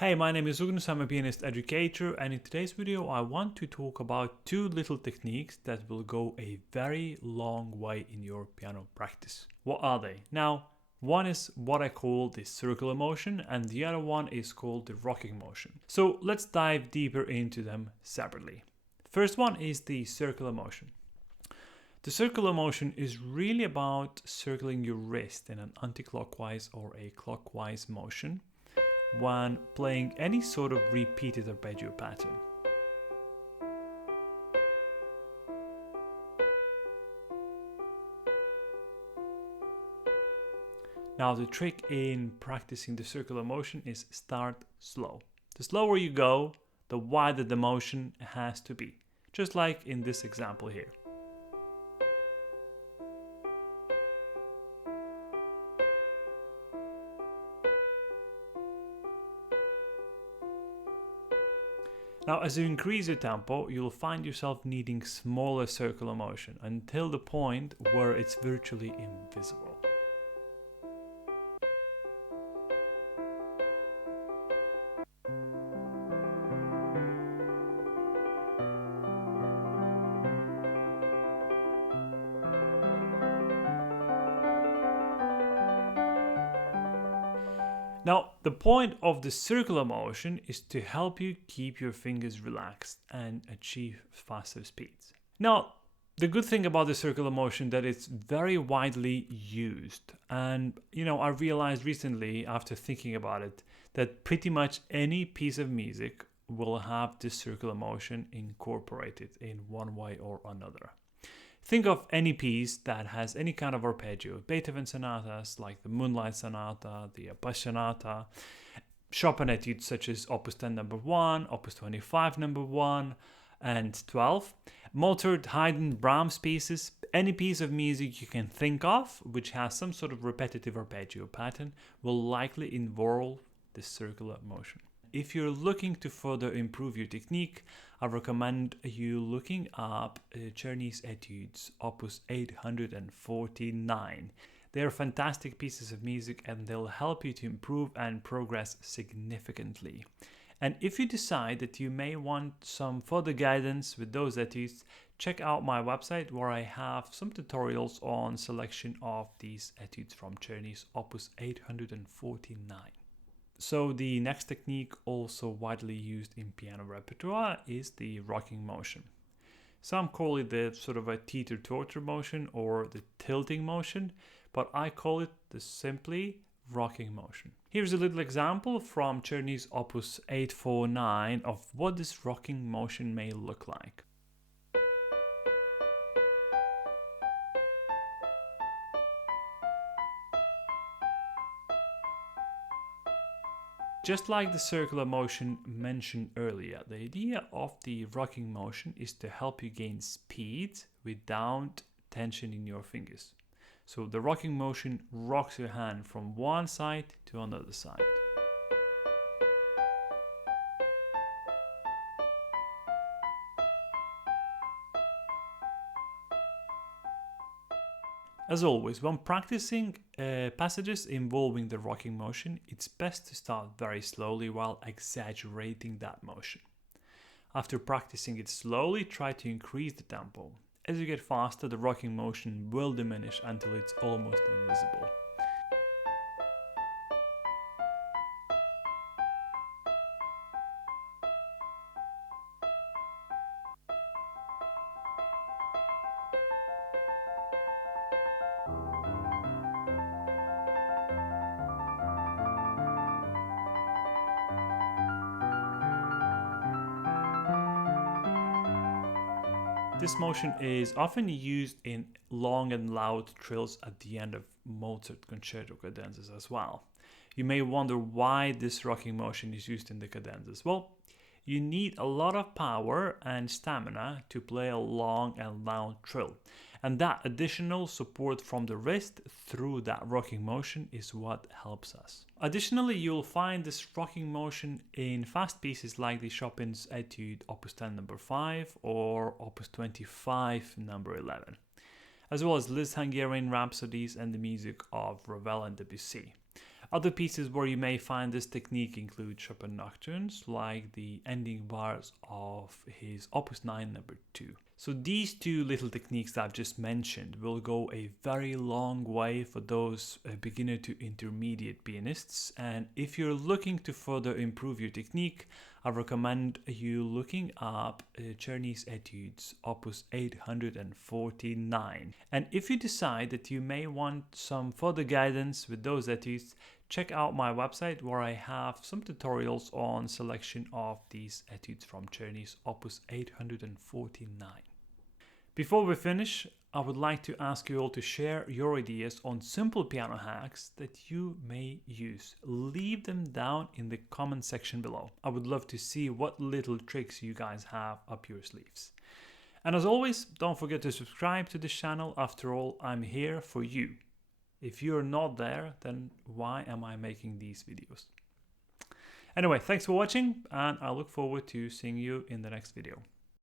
Hey, my name is Ugnius, I'm a pianist educator, and in today's video I want to talk about two little techniques that will go a very long way in your piano practice. What are they? Now, one is what I call the circular motion and the other one is called the rocking motion. So let's dive deeper into them separately. First one is the circular motion. The circular motion is really about circling your wrist in an anti-clockwise or a clockwise motion when playing any sort of repeated arpeggio pattern. Now the trick in practicing the circular motion is start slow. The slower you go, the wider the motion has to be, just like in this example here. Now, as you increase your tempo, you'll find yourself needing smaller circular motion until the point where it's virtually invisible. Now, the point of the circular motion is to help you keep your fingers relaxed and achieve faster speeds. Now, the good thing about the circular motion that it's very widely used. And, I realized recently after thinking about it that pretty much any piece of music will have this circular motion incorporated in one way or another. Think of any piece that has any kind of arpeggio. Beethoven sonatas like the Moonlight Sonata, the Appassionata, Chopin etudes such as Opus 10 number 1, Opus 25 number 1 and 12, Mozart, Haydn, Brahms pieces, any piece of music you can think of which has some sort of repetitive arpeggio pattern will likely involve the circular motion. If you're looking to further improve your technique, I recommend you looking up Czerny's etudes, Opus 849. They are fantastic pieces of music and they'll help you to improve and progress significantly. And if you decide that you may want some further guidance with those etudes, check out my website where I have some tutorials on selection of these etudes from Czerny's Opus 849. So the next technique also widely used in piano repertoire is the rocking motion. Some call it the sort of a teeter-totter motion or the tilting motion, but I call it the simply rocking motion. Here's a little example from Czerny's Opus 849 of what this rocking motion may look like. Just like the circular motion mentioned earlier, the idea of the rocking motion is to help you gain speed without tension in your fingers. So the rocking motion rocks your hand from one side to another side. As always, when practicing passages involving the rocking motion, it's best to start very slowly while exaggerating that motion. After practicing it slowly, try to increase the tempo. As you get faster, the rocking motion will diminish until it's almost invisible. This motion is often used in long and loud trills at the end of Mozart concerto cadenzas as well. You may wonder why this rocking motion is used in the cadenzas. Well, you need a lot of power and stamina to play a long and loud trill. And that additional support from the wrist through that rocking motion is what helps us. Additionally, you'll find this rocking motion in fast pieces like the Chopin's Etude Opus 10 number 5 or Opus 25 number 11, as well as Liszt Hungarian Rhapsodies and the music of Ravel and Debussy. Other pieces where you may find this technique include Chopin nocturnes, like the ending bars of his Opus 9 number 2. So these two little techniques I've just mentioned will go a very long way for those beginner to intermediate pianists. And if you're looking to further improve your technique, I recommend you looking up Czerny's etudes, Opus 849. And if you decide that you may want some further guidance with those etudes, check out my website where I have some tutorials on selection of these etudes from Czerny's Opus 849. Before we finish, I would like to ask you all to share your ideas on simple piano hacks that you may use. Leave them down in the comment section below. I would love to see what little tricks you guys have up your sleeves. And as always, don't forget to subscribe to this channel. After all, I'm here for you. If you're not there, then why am I making these videos? Anyway, thanks for watching, and I look forward to seeing you in the next video.